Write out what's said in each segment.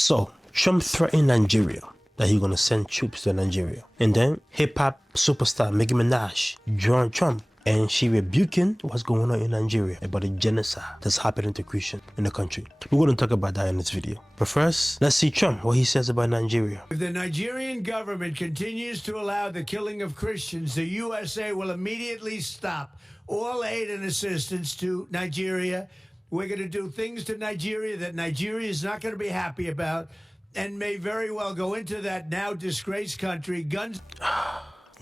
So Trump threatened Nigeria that he's gonna send troops to Nigeria. And then hip-hop superstar Nicki Minaj joined Trump, and she rebuking what's going on in Nigeria about the genocide that's happening to Christians in the country. We're going to talk about that in this video. But first, let's see Trump, what he says about Nigeria. If the Nigerian government continues to allow the killing of Christians, the USA will immediately stop all aid and assistance to Nigeria. We're going to do things to Nigeria that Nigeria is not going to be happy about and may very well go into that now disgraced country. Guns...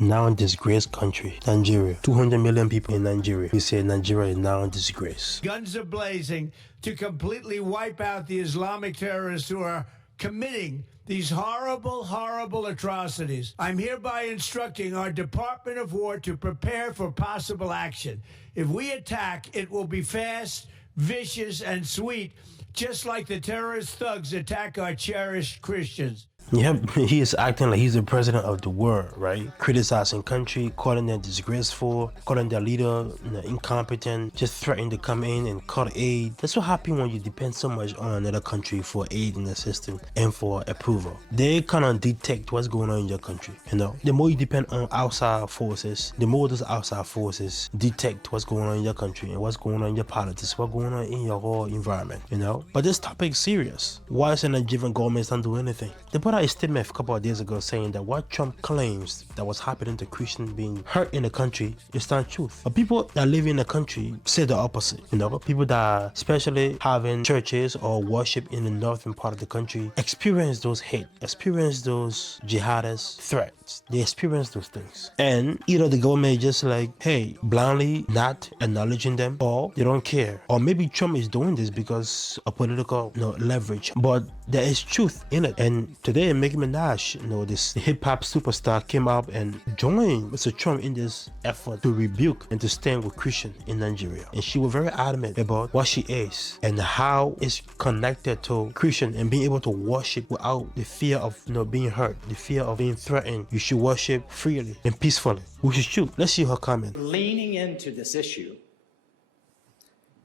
Now in disgrace country, Nigeria. 200 million people in Nigeria. We say Nigeria is now in disgrace. Guns are blazing to completely wipe out the Islamic terrorists who are committing these horrible, horrible atrocities. I'm hereby instructing our Department of War to prepare for possible action. If we attack, it will be fast, vicious, and sweet, just like the terrorist thugs attack our cherished Christians. Yep, he is acting like he's the president of the world, right? Criticizing country, calling them disgraceful, calling their leader incompetent, just threatening to come in and cut aid. That's what happens when you depend so much on another country for aid and assistance and for approval. They kind of detect what's going on in your country, you know? The more you depend on outside forces, the more those outside forces detect what's going on in your country and what's going on in your politics, what's going on in your whole environment, you know? But this topic is serious. Why is the Nigerian government not doing anything? They put out a statement a couple of days ago saying that what Trump claims that was happening to Christians being hurt in the country is not truth. But people that live in the country say the opposite. You know, people that especially having churches or worship in the northern part of the country experience those hate, experience those jihadist threats. They experience those things. And either the government is just like, hey, blindly not acknowledging them, or they don't care. Or maybe Trump is doing this because of political leverage. But there is truth in it. And today, Nicki Minaj, this hip-hop superstar, came up and joined Mr. Trump in this effort to rebuke and to stand with Christians in Nigeria. And she was very adamant about what she is and how it's connected to Christian and being able to worship without the fear of being hurt, the fear of being threatened. You should worship freely and peacefully, which is true. Let's see her comment. Leaning into this issue,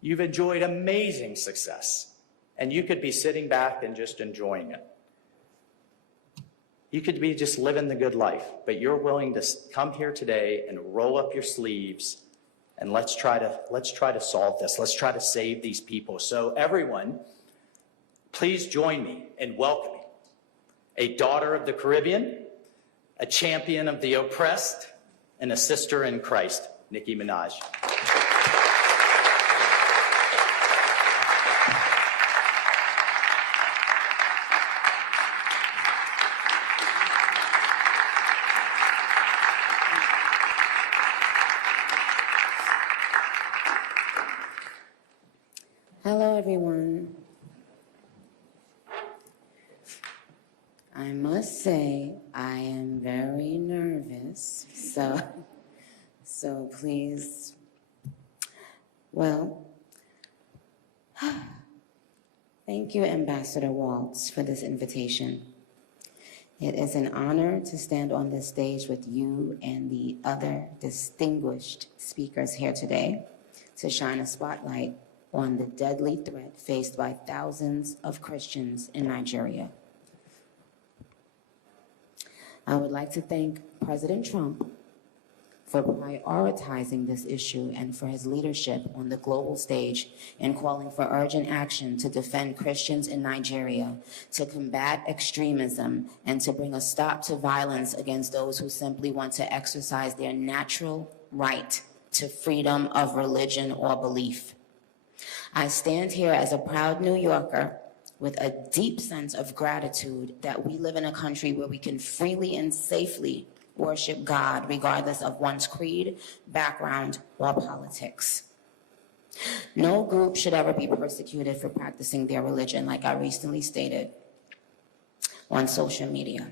you've enjoyed amazing success, and you could be sitting back and just enjoying it. You could be just living the good life, but you're willing to come here today and roll up your sleeves and let's try to solve this. Let's try to save these people. So everyone, please join me in welcoming a daughter of the Caribbean, a champion of the oppressed, and a sister in Christ, Nicki Minaj. Hello, everyone. I must say I am very nervous, so please, well, thank you, Ambassador Waltz, for this invitation. It is an honor to stand on this stage with you and the other distinguished speakers here today to shine a spotlight on the deadly threat faced by thousands of Christians in Nigeria. I would like to thank President Trump for prioritizing this issue and for his leadership on the global stage in calling for urgent action to defend Christians in Nigeria, to combat extremism, and to bring a stop to violence against those who simply want to exercise their natural right to freedom of religion or belief. I stand here as a proud New Yorker with a deep sense of gratitude that we live in a country where we can freely and safely worship God regardless of one's creed, background, or politics. No group should ever be persecuted for practicing their religion, like I recently stated on social media.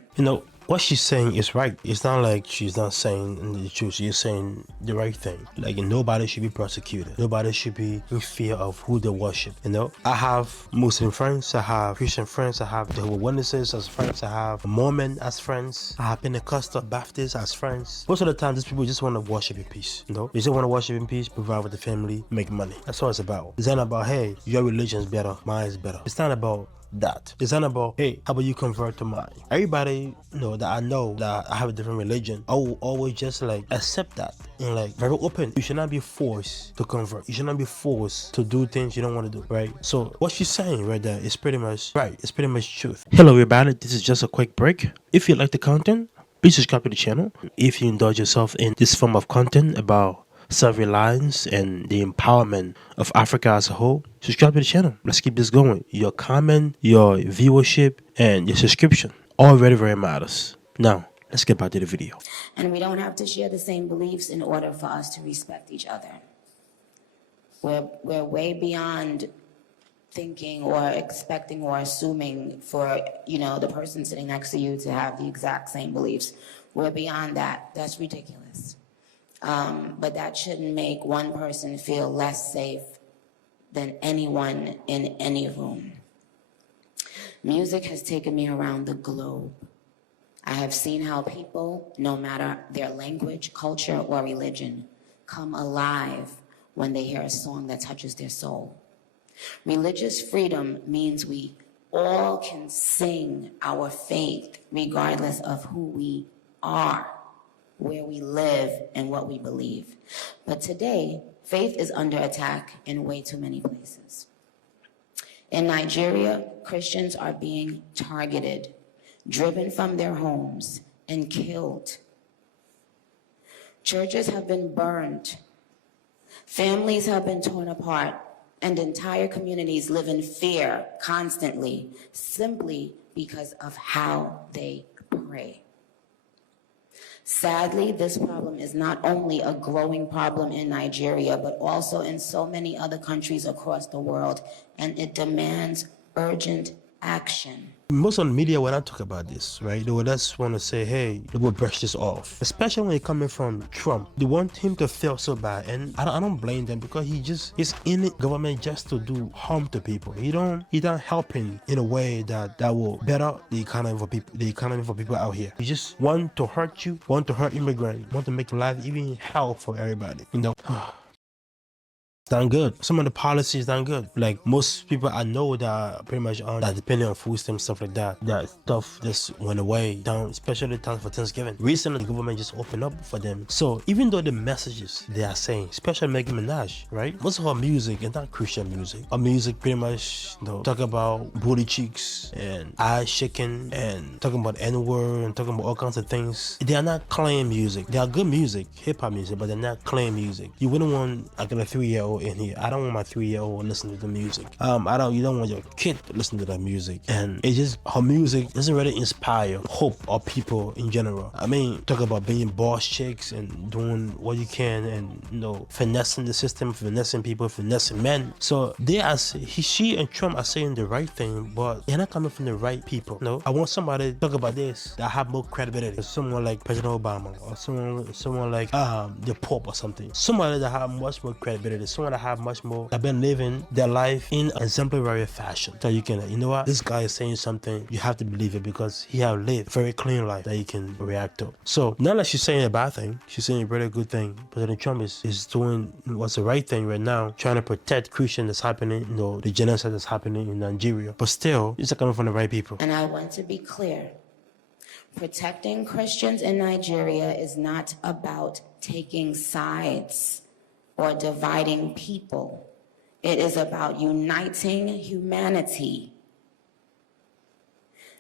what she's saying is right. It's not like she's not saying the truth. She's saying the right thing. Like, nobody should be prosecuted. Nobody should be in fear of who they worship. You know, I have Muslim friends, I have Christian friends, I have Jehovah's Witnesses as friends, I have Mormon as friends, I have Pentecostal Baptists as friends. Most of the time, these people just want to worship in peace. You know, they just want to worship in peace, provide with the family, make money. That's what it's about. It's not about, hey, your religion is better, mine is better. It's not about that. It's not about, hey, how about you convert to mine? Everybody, that I know that I have a different religion, I will always just like accept that and like very open. You should not be forced to convert. You should not be forced to do things you don't want to do, right? So what she's saying right there is pretty much right. It's pretty much truth. Hello everybody, this is just a quick break. If you like the content, please subscribe to the channel. If you indulge yourself in this form of content about self-reliance and the empowerment of Africa as a whole, subscribe to the channel. Let's keep this going. Your comment, your viewership, and your subscription all very, very matters. Now, let's get back to the video. And we don't have to share the same beliefs in order for us to respect each other. We're way beyond thinking or expecting or assuming for, the person sitting next to you to have the exact same beliefs. We're beyond that. That's ridiculous. But that shouldn't make one person feel less safe than anyone in any room. Music has taken me around the globe. I have seen how people, no matter their language, culture, or religion, come alive when they hear a song that touches their soul. Religious freedom means we all can sing our faith regardless of who we are, where we live, and what we believe. But today, faith is under attack in way too many places. In Nigeria, Christians are being targeted, driven from their homes, and killed. Churches have been burned. Families have been torn apart, and entire communities live in fear constantly, simply because of how they pray. Sadly, this problem is not only a growing problem in Nigeria, but also in so many other countries across the world, and it demands urgent action. Most on the media, when I talk about this, right, they would just want to say, hey, they will brush this off. Especially when it's coming from Trump. They want him to feel so bad. And I don't blame them, because he's in the government just to do harm to people. He's not helping in a way that will better the economy for people out here. He just want to hurt you, want to hurt immigrants, want to make life even hell for everybody. Done good. Some of the policies done good. Like most people I know that are pretty much on that, depending on food stamps, stuff like that. That stuff just went away down, especially time for Thanksgiving. Recently, the government just opened up for them. So even though the messages they are saying, especially Nicki Minaj, right? Most of her music is not Christian music. Her music pretty much talk about booty cheeks and eyes shaking and talking about N-word and talking about all kinds of things. They are not clean music. They are good music, hip hop music, but they're not clean music. You wouldn't want like a 3-year-old in here. I don't want my 3-year-old listening to the music. You don't want your kid to listen to that music. And it just, her music doesn't really inspire hope or people in general. I mean, talk about being boss chicks and doing what you can and finessing the system, finessing people, finessing men. So she and Trump are saying the right thing, but they're not coming from the right people. I want somebody to talk about this that have more credibility. Someone like President Obama, or someone like the Pope or something. Somebody that have much more credibility. Someone that have much more, that been living their life in exemplary fashion. So you can, what? This guy is saying something, you have to believe it because he have lived a very clean life that you can react to. So not that she's saying a bad thing, she's saying a very good thing. President Trump is doing what's the right thing right now, trying to protect Christian that's happening, the genocide that's happening in Nigeria. But still, it's not coming from the right people. And I want to be clear. Protecting Christians in Nigeria is not about taking sides or dividing people. It is about uniting humanity.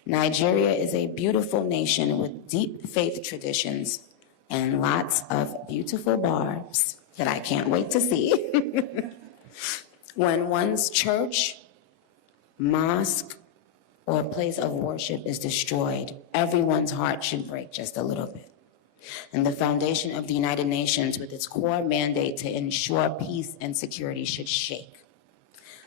Nigeria is a beautiful nation with deep faith traditions and lots of beautiful barbs that I can't wait to see. When one's church, mosque, or place of worship is destroyed, everyone's heart should break just a little bit. And the foundation of the United Nations, with its core mandate to ensure peace and security, should shake.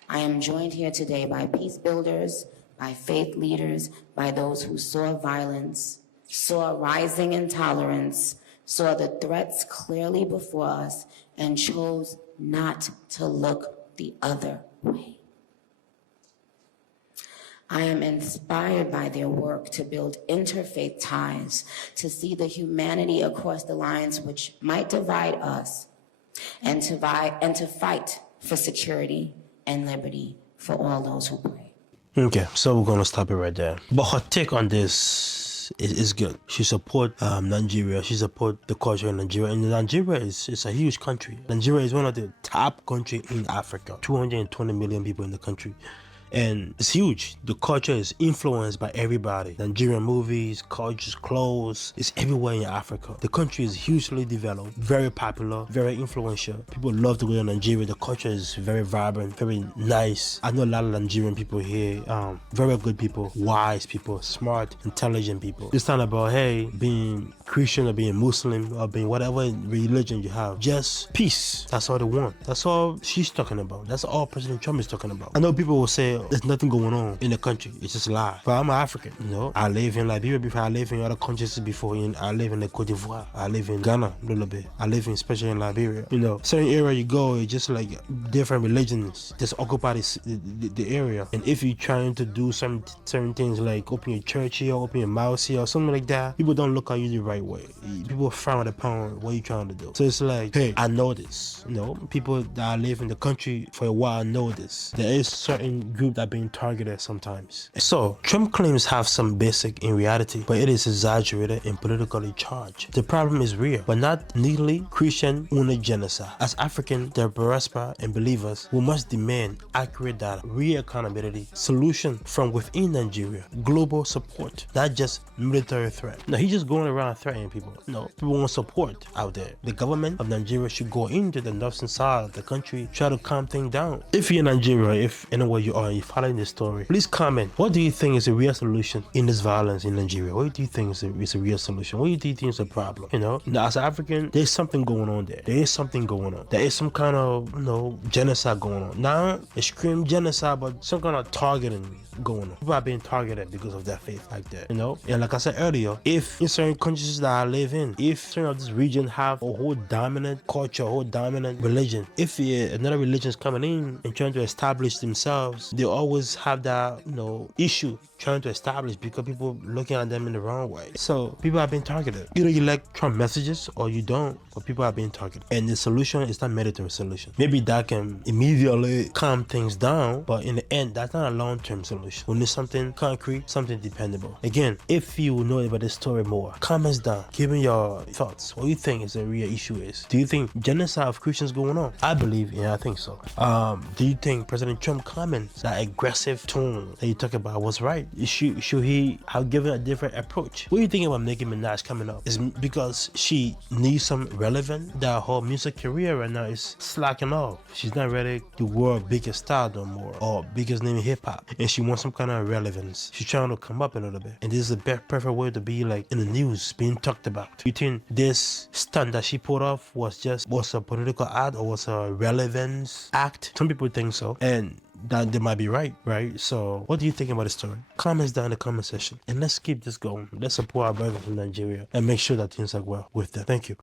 I am joined here today by peace builders, by faith leaders, by those who saw violence saw rising intolerance, saw the threats clearly before us, and chose not to look the other way. I am inspired by their work to build interfaith ties, to see the humanity across the lines which might divide us, and to fight for security and liberty for all those who pray. Okay, so we're gonna stop it right there. But her take on this is good. She support Nigeria. She support the culture in Nigeria. And Nigeria is a huge country. Nigeria is one of the top countries in Africa. 220 million people in the country. And it's huge. The culture is influenced by everybody. Nigerian movies, cultures, clothes. It's everywhere in Africa. The country is hugely developed, very popular, very influential. People love to go to Nigeria. The culture is very vibrant, very nice. I know a lot of Nigerian people here, very good people, wise people, smart, intelligent people. It's not about, hey, being Christian or being Muslim or being whatever religion you have. Just peace. That's all they want. That's all she's talking about. That's all President Trump is talking about. I know people will say, there's nothing going on in the country. It's just a lie. But I'm an African, you know. I live in Liberia before. I live in other countries before. I live in the Cote d'Ivoire. I live in Ghana a little bit. I live especially in Liberia. You know, certain area you go, it's just like different religions just occupy the area. And if you're trying to do certain things like open your church here, open your mouth here, or something like that, people don't look at you the right way. People frown upon what you're trying to do. So it's like, hey, I know this. You know, people that live in the country for a while know this. There is certain group that being targeted sometimes. So Trump claims have some basic in reality, but it is exaggerated and politically charged. The problem is real, but not neatly Christian genocide. As African diaspora and believers, we must demand accurate data, real accountability, solution from within Nigeria, global support, not just military threat. No, he's just going around threatening people. No, people want support out there. The government of Nigeria should go into the northern side of the country, try to calm things down. If you're in Nigeria, if anywhere you are, you're following this story, please comment. What do you think is a real solution in this violence in Nigeria? What do you think is a real solution? What do you think is a problem? You know, now, as an African, there's something going on there. There is something going on. There is some kind of, genocide going on. Not extreme genocide, but some kind of targeting going on. People are being targeted because of their faith like that, you know? And like I said earlier, if in certain countries that I live in, if certain of this region have a whole dominant culture, a whole dominant religion, if another religion is coming in and trying to establish themselves, they always have that, issue trying to establish because people looking at them in the wrong way. So people are being targeted. Either you like Trump messages or you don't, but people are being targeted. And the solution is not military solution. Maybe that can immediately calm things down, but in the end, that's not a long-term solution. We need something concrete, something dependable. Again, if you know about this story more, comments down. Give me your thoughts. What do you think is the real issue is? Do you think genocide of Christians going on? I believe, I think so. Do you think President Trump comments, that aggressive tone that you talk about was right? Should he have given a different approach? What do you think about Nicki Minaj coming up? Is because she needs some relevance? That her music career right now is slacking off. She's not ready to world biggest star no more or biggest name in hip hop, and she wants some kind of relevance. She's trying to come up a little bit, and this is the perfect way to be like in the news, being talked about. You think this stunt that she put off was a political act or was a relevance act? Some people think so, and that they might be right? So what do you think about the story? Comments down in the comment section, and let's keep this going. Let's support our brothers in Nigeria and make sure that things are well with them. Thank you.